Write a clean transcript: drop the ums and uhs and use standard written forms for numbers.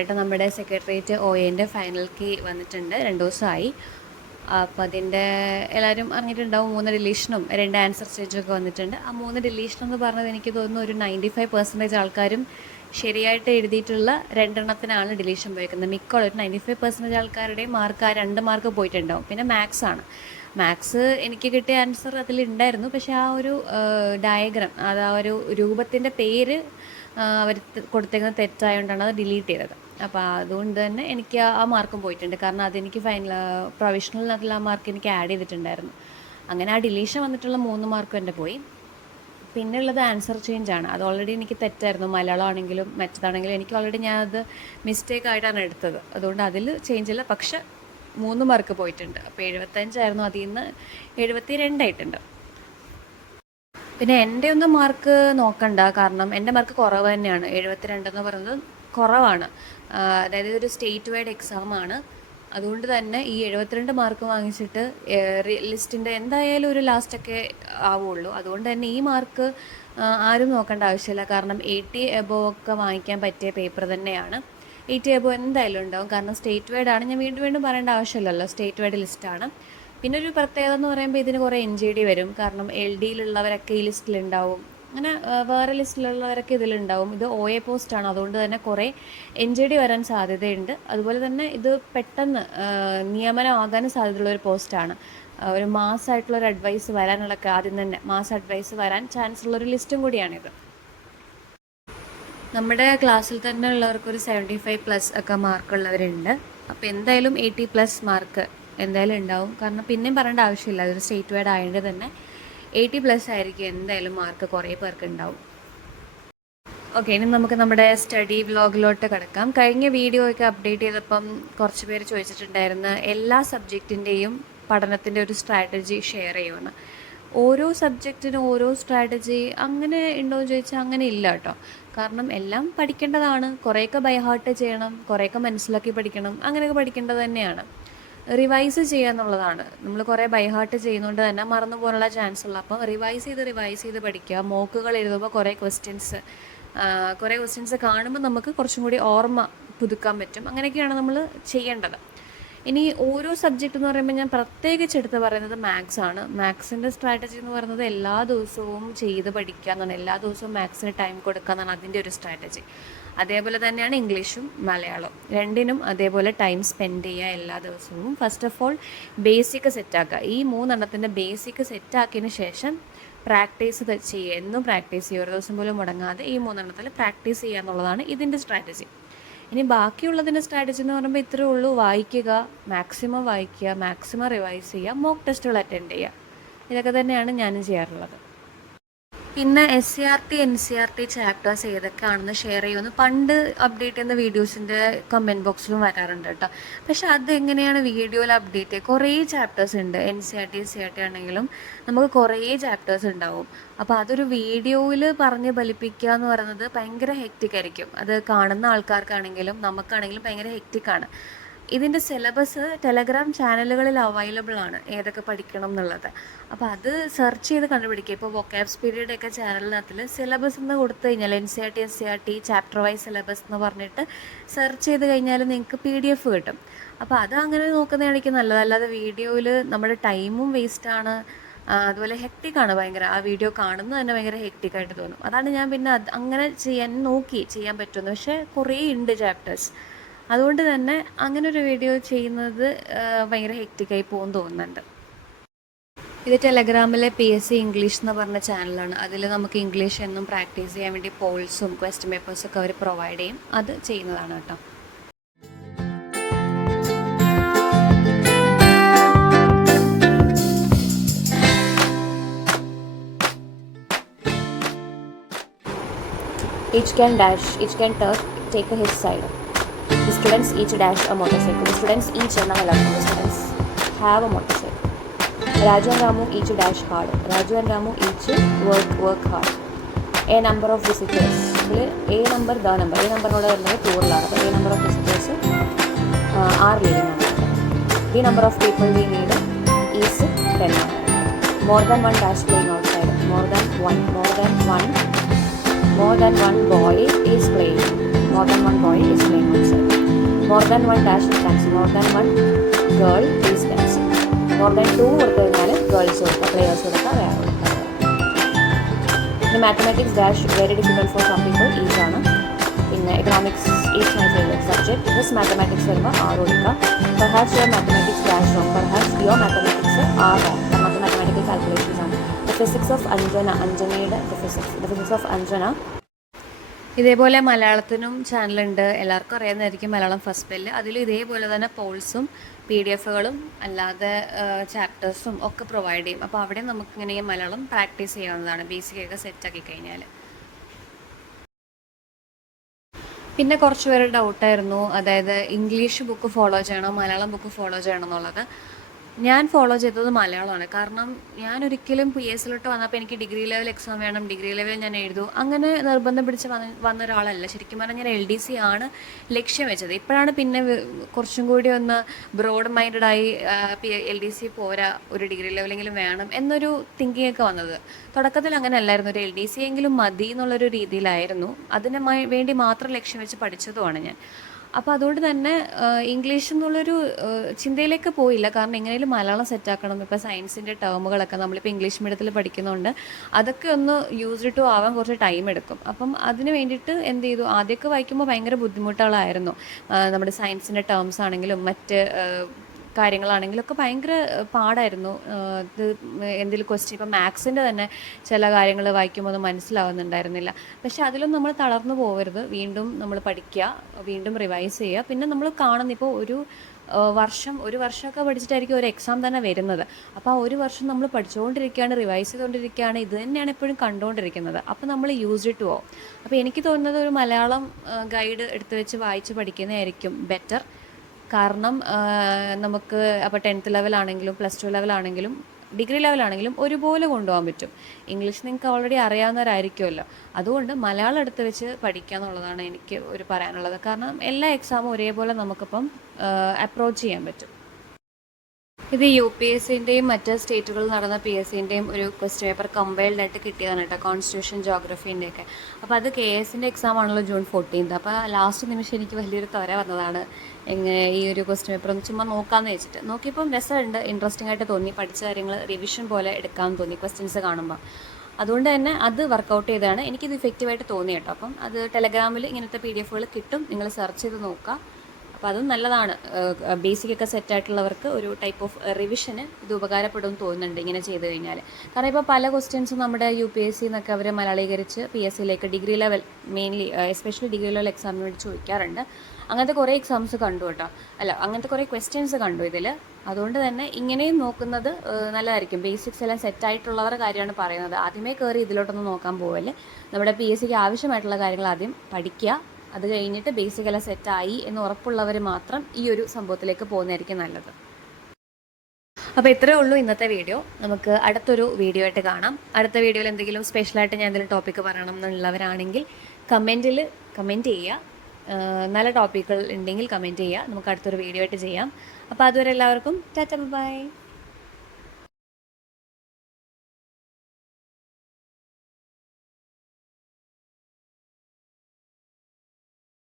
പറയട്ടെ, നമ്മുടെ secretariat OAൻ്റെ final key വന്നിട്ടുണ്ട്. 2 ദിവസമായി. അപ്പോൾ അതിൻ്റെ എല്ലാവരും അറിഞ്ഞിട്ടുണ്ടാവും. 3 ഡിലീഷനും 2 ആൻസർ സ്റ്റേജൊക്കെ വന്നിട്ടുണ്ട്. ആ 3 ഡിലീഷൻ എന്ന് പറഞ്ഞത് എനിക്ക് തോന്നുന്നു ഒരു 95% ആൾക്കാരും ശരിയായിട്ട് എഴുതിയിട്ടുള്ള 2 എണ്ണത്തിനാണ് ഡിലീഷൻ പോയിരിക്കുന്നത്. മിക്കുള്ള ഒരു 95% ആൾക്കാരുടെയും മാർക്ക് ആ 2 മാർക്ക് പോയിട്ടുണ്ടാവും. പിന്നെ മാത്സ് ആണ്. മാത്സ് എനിക്ക് കിട്ടിയ ആൻസർ അതിലുണ്ടായിരുന്നു. പക്ഷേ ആ ഒരു ഡയഗ്രാം, അത് ആ ഒരു രൂപത്തിൻ്റെ പേര് അവർ കൊടുത്തേക്കുന്നത് തെറ്റായതുകൊണ്ടാണ് അത് ഡിലീറ്റ് ചെയ്തത്. അപ്പോൾ അതുകൊണ്ട് തന്നെ എനിക്ക് ആ മാർക്കും പോയിട്ടുണ്ട്. കാരണം അതെനിക്ക് പ്രൊവിഷണലിനകത്തുള്ള ആ മാർക്ക് എനിക്ക് ആഡ് ചെയ്തിട്ടുണ്ടായിരുന്നു. അങ്ങനെ ആ ഡിലീഷൻ വന്നിട്ടുള്ള 3 മാർക്കും എൻ്റെ പോയി. പിന്നെ ഉള്ളത് ആൻസർ ചേഞ്ച് ആണ്. അത് ഓൾറെഡി എനിക്ക് തെറ്റായിരുന്നു. മലയാളം ആണെങ്കിലും മറ്റതാണെങ്കിലും എനിക്ക് ഓൾറെഡി ഞാനത് മിസ്റ്റേക്ക് ആയിട്ടാണ് എടുത്തത്. അതുകൊണ്ട് അതിൽ ചേഞ്ച് ഇല്ല. പക്ഷെ 3 മാർക്ക് പോയിട്ടുണ്ട്. അപ്പോൾ 75 ആയിരുന്നു, അതിൽ നിന്ന് 72 ആയിട്ടുണ്ട്. പിന്നെ എൻ്റെ ഒന്നും മാർക്ക് നോക്കണ്ട, കാരണം എൻ്റെ മാർക്ക് കുറവ് തന്നെയാണ്. 72 എന്ന് പറയുന്നത് കുറവാണ്. അതായത് ഇതൊരു സ്റ്റേറ്റ് വൈഡ് എക്സാമാണ്. അതുകൊണ്ട് തന്നെ ഈ 72 മാർക്ക് വാങ്ങിച്ചിട്ട് ലിസ്റ്റിൻ്റെ എന്തായാലും ഒരു ലാസ്റ്റൊക്കെ ആവുള്ളൂ. അതുകൊണ്ട് തന്നെ ഈ മാർക്ക് ആരും നോക്കേണ്ട ആവശ്യമില്ല. കാരണം 80 എബോവ് ഒക്കെ വാങ്ങിക്കാൻ പറ്റിയ പേപ്പർ തന്നെയാണ്. 80 എബോവ് എന്തായാലും ഉണ്ടാവും. കാരണം സ്റ്റേറ്റ് വൈഡ് ആണ്. ഞാൻ വീണ്ടും വീണ്ടും പറയേണ്ട ആവശ്യമില്ലല്ലോ, സ്റ്റേറ്റ് വൈഡ് ലിസ്റ്റാണ്. പിന്നെ ഒരു പ്രത്യേകത എന്ന് പറയുമ്പോൾ ഇതിന് കുറേ NGD വരും. കാരണം LDയിലുള്ളവരൊക്കെ ഈ ലിസ്റ്റിലുണ്ടാവും. അങ്ങനെ വേറെ ലിസ്റ്റിലുള്ളവരൊക്കെ ഇതിലുണ്ടാവും. ഇത് OA പോസ്റ്റാണ്. അതുകൊണ്ട് തന്നെ കുറേ NGD വരാൻ സാധ്യതയുണ്ട്. അതുപോലെ തന്നെ ഇത് പെട്ടെന്ന് നിയമനമാകാനും സാധ്യതയുള്ള ഒരു പോസ്റ്റാണ്. ഒരു മാസമായിട്ടുള്ളൊരു അഡ്വൈസ് വരാനുള്ള, ആദ്യം തന്നെ മാസം അഡ്വൈസ് വരാൻ ചാൻസ് ഉള്ളൊരു ലിസ്റ്റും കൂടിയാണിത്. നമ്മുടെ ക്ലാസ്സിൽ തന്നെ ഉള്ളവർക്കൊരു 75+ ഒക്കെ മാർക്കുള്ളവരുണ്ട്. അപ്പോൾ എന്തായാലും 80+ മാർക്ക് എന്തായാലും ഉണ്ടാവും. കാരണം പിന്നെയും പറയേണ്ട ആവശ്യമില്ല, അതൊരു സ്റ്റേറ്റ് വൈഡ് ആയതുകൊണ്ട് തന്നെ 80+ ആയിരിക്കും എന്തായാലും മാർക്ക് കുറേ പേർക്ക് ഉണ്ടാവും. ഓക്കെ, ഇനി നമുക്ക് നമ്മുടെ സ്റ്റഡി വ്ലോഗിലോട്ട് കിടക്കാം. കഴിഞ്ഞ വീഡിയോ ഒക്കെ അപ്ഡേറ്റ് ചെയ്തപ്പം കുറച്ച് പേര് ചോദിച്ചിട്ടുണ്ടായിരുന്നു എല്ലാ സബ്ജക്റ്റിൻ്റെയും പഠനത്തിൻ്റെ ഒരു സ്ട്രാറ്റജി ഷെയർ ചെയ്യുമെന്ന്. ഓരോ സബ്ജക്റ്റിനും ഓരോ സ്ട്രാറ്റജി അങ്ങനെ ഉണ്ടോ എന്ന് ചോദിച്ചാൽ അങ്ങനെ ഇല്ല കേട്ടോ. കാരണം എല്ലാം പഠിക്കേണ്ടതാണ്. കുറേയൊക്കെ ബൈ ഹാർട്ട് ചെയ്യണം, കുറേയൊക്കെ മനസ്സിലാക്കി പഠിക്കണം, അങ്ങനെയൊക്കെ പഠിക്കേണ്ടത് തന്നെയാണ്. റിവൈസ് ചെയ്യുക എന്നുള്ളതാണ്. നമ്മൾ കുറേ ബൈ ഹാർട്ട് ചെയ്യുന്നതുകൊണ്ട് തന്നെ മറന്നു പോകാനുള്ള ചാൻസ് ഉള്ള. അപ്പോൾ റിവൈസ് ചെയ്ത് പഠിക്കുക. മോക്കുകൾ എഴുതുമ്പോൾ കുറേ ക്വസ്റ്റ്യൻസ് കാണുമ്പോൾ നമുക്ക് കുറച്ചും കൂടി ഓർമ്മ പുതുക്കാൻ പറ്റും. അങ്ങനെയൊക്കെയാണ് നമ്മൾ ചെയ്യേണ്ടത്. ഇനി ഓരോ സബ്ജക്റ്റ് എന്ന് പറയുമ്പോൾ ഞാൻ പ്രത്യേകിച്ച് എടുത്ത് പറയുന്നത് മാത്സ് ആണ്. മാത്സിൻ്റെ സ്ട്രാറ്റജി എന്ന് പറയുന്നത് എല്ലാ ദിവസവും ചെയ്ത് പഠിക്കുക എന്നാണ്. എല്ലാ ദിവസവും മാത്സിന് ടൈം കൊടുക്കുക എന്നാണ് അതിൻ്റെ ഒരു സ്ട്രാറ്റജി. അതേപോലെ തന്നെയാണ് ഇംഗ്ലീഷും മലയാളവും, രണ്ടിനും അതേപോലെ ടൈം സ്പെൻഡ് ചെയ്യുക എല്ലാ ദിവസവും. ഫസ്റ്റ് ഓഫ് ഓൾ ബേസിക് സെറ്റാക്കുക. ഈ 3 എണ്ണത്തിൻ്റെ ബേസിക് സെറ്റാക്കിയതിന് ശേഷം പ്രാക്ടീസ് ചെയ്യുക. എന്നും പ്രാക്ടീസ് ചെയ്യുക. ഒരു ദിവസം പോലും മുടങ്ങാതെ ഈ 3 എണ്ണത്തിൽ പ്രാക്ടീസ് ചെയ്യുക എന്നുള്ളതാണ് ഇതിൻ്റെ സ്ട്രാറ്റജി. ഇനി ബാക്കിയുള്ളതിൻ്റെ സ്ട്രാറ്റജി എന്ന് പറയുമ്പോൾ ഇത്രയേ ഉള്ളൂ. വായിക്കുക, മാക്സിമം വായിക്കുക, മാക്സിമം റിവൈസ് ചെയ്യുക, മോക്ക് ടെസ്റ്റുകൾ അറ്റൻഡ് ചെയ്യുക. ഇതൊക്കെ തന്നെയാണ് ഞാനും ചെയ്യാറുള്ളത്. പിന്നെ SCERT NCERT ചാപ്റ്റേഴ്സ് ഏതൊക്കെയാണെന്ന് ഷെയർ ചെയ്യുമെന്ന് പണ്ട് അപ്ഡേറ്റ് ചെയ്യുന്ന വീഡിയോസിൻ്റെ കമൻറ്റ് ബോക്സിലും വരാറുണ്ട് കേട്ടോ. പക്ഷെ അതെങ്ങനെയാണ് വീഡിയോയിൽ അപ്ഡേറ്റ് ചെയ്യുക? കുറേ ചാപ്റ്റേഴ്സ് ഉണ്ട്. NCERT CERT ആണെങ്കിലും നമുക്ക് കുറേ ചാപ്റ്റേഴ്സ് ഉണ്ടാവും. അപ്പോൾ അതൊരു വീഡിയോയിൽ പറഞ്ഞ് ഫലിപ്പിക്കുക എന്ന് പറയുന്നത് ഭയങ്കര ഹെക്റ്റിക് ആയിരിക്കും. അത് കാണുന്ന ആൾക്കാർക്കാണെങ്കിലും നമുക്കാണെങ്കിലും ഭയങ്കര ഹെക്റ്റിക്കാണ്. ഇതിൻ്റെ സിലബസ് ടെലഗ്രാം ചാനലുകളിൽ അവൈലബിൾ ആണ്, ഏതൊക്കെ പഠിക്കണം എന്നുള്ളത്. അപ്പോൾ അത് സെർച്ച് ചെയ്ത് കണ്ടുപിടിക്കുക. ഇപ്പോൾ വൊക്കാബ്സ് പീരീഡ് ഒക്കെ ചാനലിനകത്തിൽ സിലബസ് എന്ന് കൊടുത്തു കഴിഞ്ഞാൽ NCERT SCERT chapter wise syllabus എന്ന് പറഞ്ഞിട്ട് സെർച്ച് ചെയ്ത് കഴിഞ്ഞാൽ നിങ്ങൾക്ക് PDF കിട്ടും. അപ്പോൾ അത് അങ്ങനെ നോക്കുന്നതായിരിക്കും നല്ലത്. അല്ലാതെ വീഡിയോയിൽ നമ്മുടെ ടൈമും വേസ്റ്റാണ്. അതുപോലെ ഹെക്റ്റിക്കാണ് ഭയങ്കര. ആ വീഡിയോ കാണുന്നത് തന്നെ ഭയങ്കര ഹെക്റ്റിക്കായിട്ട് തോന്നും. അതാണ് ഞാൻ പിന്നെ അങ്ങനെ ചെയ്യാൻ പറ്റുമെന്ന്. പക്ഷേ കുറേ ഉണ്ട് ചാപ്റ്റേഴ്സ്. അതുകൊണ്ട് തന്നെ അങ്ങനെ ഒരു വീഡിയോ ചെയ്യുന്നത് ഭയങ്കര ഹെക്റ്റിക്കായി പോകുമെന്ന് തോന്നുന്നുണ്ട്. ഇത് ടെലഗ്രാമിലെ PSC ഇംഗ്ലീഷ് എന്ന് പറഞ്ഞ ചാനലാണ്. അതിൽ നമുക്ക് ഇംഗ്ലീഷ് എന്നും പ്രാക്ടീസ് ചെയ്യാൻ വേണ്ടി പോൾസും ക്വസ്റ്റ്യൻ പേപ്പേഴ്സൊക്കെ അവർ പ്രൊവൈഡ് ചെയ്യും. അത് ചെയ്യുന്നതാണ് കേട്ടോ. Each can dash, each can take his side. The students each dash a motorcycle. The students each the students have a motorcycle. Raju and Ramu each dash hard. Raju and Ramu each work hard. A number of visitors. A number, the number. A number plural. A number of visitors are living. The number of people we need is 10. More than one dash playing outside. More than one boy is playing. more than one boy is playing outside. More than one dash is dancing. More than one girl is dancing. More than two കൊടുത്തു കഴിഞ്ഞാൽ girls കൊടുക്കുക, players കൊടുക്കുക, വേറെ കൊടുക്കുക. പിന്നെ mathematics dash very difficult for some people ഈസാണ്. പിന്നെ economics is my favourite subject. Just mathematics വരുമ്പോൾ 6 കൊടുക്കുക. Perhaps your mathematics dash wrong. Perhaps your mathematics are wrong. നമുക്ക് മാത്തമാറ്റിക്കൽ കാൽക്കുലേഷൻസ് ആണ്. ദ ഫിസിക്സ് ഓഫ് അഞ്ജന, അഞ്ജനയുടെ ദ ഫിസിക്സ് ഓഫ് അഞ്ജന. ഇതേപോലെ മലയാളത്തിനും ചാനലുണ്ട്, എല്ലാവർക്കും അറിയാവുന്നതായിരിക്കും മലയാളം ഫസ്റ്റ് ബെല്ല്. അതിൽ ഇതേപോലെ തന്നെ പോൾസും PDF-കളും അല്ലാതെ ചാപ്റ്റേഴ്സും ഒക്കെ പ്രൊവൈഡ് ചെയ്യും. അപ്പോൾ അവിടെ നമുക്കിങ്ങനെ മലയാളം പ്രാക്ടീസ് ചെയ്യാവുന്നതാണ്, ബേസിക്കൊക്കെ സെറ്റാക്കി കഴിഞ്ഞാൽ. പിന്നെ കുറച്ച് പേര് ഡൗട്ടായിരുന്നു, അതായത് ഇംഗ്ലീഷ് ബുക്ക് ഫോളോ ചെയ്യണം മലയാളം ബുക്ക് ഫോളോ ചെയ്യണം എന്നുള്ളത്. ഞാൻ ഫോളോ ചെയ്തത് മലയാളമാണ്. കാരണം ഞാനൊരിക്കലും PSC വന്നപ്പോൾ എനിക്ക് ഡിഗ്രി ലെവൽ എക്സാം വേണം, ഡിഗ്രി ലെവൽ ഞാൻ എഴുതൂ, അങ്ങനെ നിർബന്ധം പിടിച്ച് വന്ന ഒരാളല്ല. ശരിക്കും പറഞ്ഞാൽ ഞാൻ LDC ആണ് ലക്ഷ്യം വെച്ചത്. ഇപ്പോഴാണ് പിന്നെ കുറച്ചും കൂടി ഒന്ന് ബ്രോഡ് മൈൻഡായി LDC പോരാ, ഒരു ഡിഗ്രി ലെവലെങ്കിലും വേണം എന്നൊരു തിങ്കിങ് ഒക്കെ വന്നത്. തുടക്കത്തിൽ അങ്ങനെ അല്ലായിരുന്നു, ഒരു LDC എങ്കിലും മതി എന്നുള്ളൊരു രീതിയിലായിരുന്നു. അതിന് വേണ്ടി മാത്രം ലക്ഷ്യം വെച്ച് പഠിച്ചതുമാണ് ഞാൻ. അപ്പോൾ അതുകൊണ്ട് തന്നെ ഇംഗ്ലീഷ് എന്നുള്ളൊരു ചിന്തയിലേക്ക് പോയില്ല. കാരണം എങ്ങനെയും മലയാളം സെറ്റാക്കണം. ഇപ്പോൾ സയൻസിൻ്റെ ടേമുകളൊക്കെ നമ്മളിപ്പോൾ ഇംഗ്ലീഷ് മീഡിയത്തിൽ പഠിക്കുന്നുണ്ട്, അതൊക്കെ ഒന്ന് യൂസ്ഡ് ടു ആവാൻ കുറച്ച് ടൈം എടുക്കും. അപ്പം അതിന് വേണ്ടിയിട്ട് എന്ത് ചെയ്തു, ആദ്യമൊക്കെ വായിക്കുമ്പോൾ ഭയങ്കര ബുദ്ധിമുട്ടുകളായിരുന്നു. നമ്മുടെ സയൻസിൻ്റെ ടേംസ് ആണെങ്കിലും മറ്റ് കാര്യങ്ങളാണെങ്കിലും ഒക്കെ ഭയങ്കര പാടായിരുന്നു. ഇത് എന്തെങ്കിലും ക്വസ്റ്റ്യൻ, ഇപ്പോൾ മാത്സിൻ്റെ തന്നെ ചില കാര്യങ്ങൾ വായിക്കുമ്പോൾ ഒന്നും മനസ്സിലാവുന്നുണ്ടായിരുന്നില്ല. പക്ഷേ അതിലൊന്നും നമ്മൾ തളർന്നു പോകരുത്. വീണ്ടും നമ്മൾ പഠിക്കുക, വീണ്ടും റിവൈസ് ചെയ്യുക. പിന്നെ നമ്മൾ കാണുന്ന ഇപ്പോൾ ഒരു വർഷമൊക്കെ പഠിച്ചിട്ടായിരിക്കും ഒരു എക്സാം തന്നെ വരുന്നത്. അപ്പോൾ ആ ഒരു വർഷം നമ്മൾ പഠിച്ചുകൊണ്ടിരിക്കുകയാണ്, റിവൈസ് ചെയ്തുകൊണ്ടിരിക്കുകയാണ്, ഇത് തന്നെയാണ് എപ്പോഴും കണ്ടുകൊണ്ടിരിക്കുന്നത്. അപ്പോൾ നമ്മൾ യൂസ്ഡ് ടു ആവും. അപ്പോൾ എനിക്ക് തോന്നുന്നത് ഒരു മലയാളം ഗൈഡ് എടുത്ത് വെച്ച് വായിച്ച് പഠിക്കുന്നതായിരിക്കും ബെറ്റർ. കാരണം നമുക്ക് അപ്പോൾ 10th ലെവലാണെങ്കിലും +2 ലെവലാണെങ്കിലും ഡിഗ്രി ലെവലാണെങ്കിലും ഒരുപോലെ കൊണ്ടുപോകാൻ പറ്റും. ഇംഗ്ലീഷ് നിങ്ങൾക്ക് ഓൾറെഡി അറിയാവുന്നവരായിരിക്കുമല്ലോ. അതുകൊണ്ട് മലയാളം എടുത്ത് വെച്ച് പഠിക്കുക എന്നുള്ളതാണ് എനിക്ക് പറയാനുള്ളത്. കാരണം എല്ലാ എക്സാമും ഒരേപോലെ നമുക്കിപ്പം അപ്രോച്ച് ചെയ്യാൻ പറ്റും. ഇത് UPSCൻ്റെയും മറ്റ് സ്റ്റേറ്റുകളിൽ നടന്ന PSCൻ്റെയും ഒരു ക്വസ്റ്റ്യൻ പേപ്പർ കമ്പൈൽഡ് ആയിട്ട് കിട്ടിയതാണ് കേട്ടോ, കോൺസ്റ്റിറ്റ്യൂഷൻ ജോഗ്രഫീൻ്റെയൊക്കെ. അപ്പോൾ അത് KSൻ്റെ എക്സാം ആണല്ലോ June 14. അപ്പോൾ ലാസ്റ്റ് നിമിഷം എനിക്ക് വലിയൊരു ത്വര വന്നതാണ് എങ്ങനെ ഈ ഒരു ക്വസ്റ്റ്യൻ പേപ്പർ ഒന്ന് ചുമ്മാ നോക്കാമെന്ന് വെച്ചിട്ട്. നോക്കിയപ്പം രസമുണ്ട്, ഇൻട്രസ്റ്റിംഗ് ആയിട്ട് തോന്നി. പഠിച്ച കാര്യങ്ങൾ റിവിഷൻ പോലെ എടുക്കാമെന്ന് തോന്നി ക്വസ്റ്റ്യൻസ് കാണുമ്പോൾ. അതുകൊണ്ട് തന്നെ അത് വർക്കൗട്ട് ചെയ്താണ് എനിക്കിത് ഇഫക്റ്റീവായിട്ട് തോന്നി കേട്ടോ. അപ്പം അത് ടെലഗ്രാമിൽ ഇങ്ങനത്തെ PDF-കൾ കിട്ടും, നിങ്ങൾ സെർച്ച് ചെയ്ത് നോക്കുക. അപ്പോൾ അതും നല്ലതാണ്. ബേസിക്കൊക്കെ സെറ്റായിട്ടുള്ളവർക്ക് ഒരു ടൈപ്പ് ഓഫ് റിവിഷന് ഇത് ഉപകാരപ്പെടുമെന്ന് തോന്നുന്നുണ്ട് ഇങ്ങനെ ചെയ്ത് കഴിഞ്ഞാൽ. കാരണം ഇപ്പോൾ പല ക്വസ്റ്റ്യൻസും നമ്മുടെ UPSC എന്നൊക്കെ അവർ മലയാളീകരിച്ച് PSCയിലേക്ക് degree level mainly especially degree level എക്സാമിന് വേണ്ടി ചോദിക്കാറുണ്ട്. അങ്ങനത്തെ കുറേ എക്സാംസ് കണ്ടു കേട്ടോ, അങ്ങനത്തെ കുറേ ക്വസ്റ്റ്യൻസ് കണ്ടു ഇതിൽ. അതുകൊണ്ട് തന്നെ ഇങ്ങനെയും നോക്കുന്നത് നല്ലതായിരിക്കും. ബേസിക്സ് എല്ലാം സെറ്റായിട്ടുള്ളവരുടെ കാര്യമാണ് പറയുന്നത്. ആദ്യമേ കയറി ഇതിലോട്ടൊന്നും നോക്കാൻ പോവല്ലേ. നമ്മുടെ PSCക്ക് ആവശ്യമായിട്ടുള്ള കാര്യങ്ങൾ ആദ്യം പഠിക്കുക. അത് കഴിഞ്ഞിട്ട് ബേസിക്കെല്ലാം സെറ്റായി എന്ന് ഉറപ്പുള്ളവർ മാത്രം ഈ ഒരു സംഭവത്തിലേക്ക് പോകുന്നതായിരിക്കും നല്ലത്. അപ്പോൾ ഇത്രയേ ഉള്ളൂ ഇന്നത്തെ വീഡിയോ. നമുക്ക് അടുത്തൊരു വീഡിയോ ആയിട്ട് കാണാം. അടുത്ത വീഡിയോയിൽ എന്തെങ്കിലും സ്പെഷ്യലായിട്ട് ഞാൻ എന്തെങ്കിലും ടോപ്പിക്ക് പറയണം എന്നുള്ളവരാണെങ്കിൽ കമൻറ്റ് ചെയ്യുക. നല്ല ടോപ്പിക്കുകൾ ഉണ്ടെങ്കിൽ കമൻറ്റ് ചെയ്യുക. നമുക്ക് അടുത്തൊരു വീഡിയോ ആയിട്ട് ചെയ്യാം. അപ്പോൾ അതുവരെ എല്ലാവർക്കും ടാറ്റ ബൈ.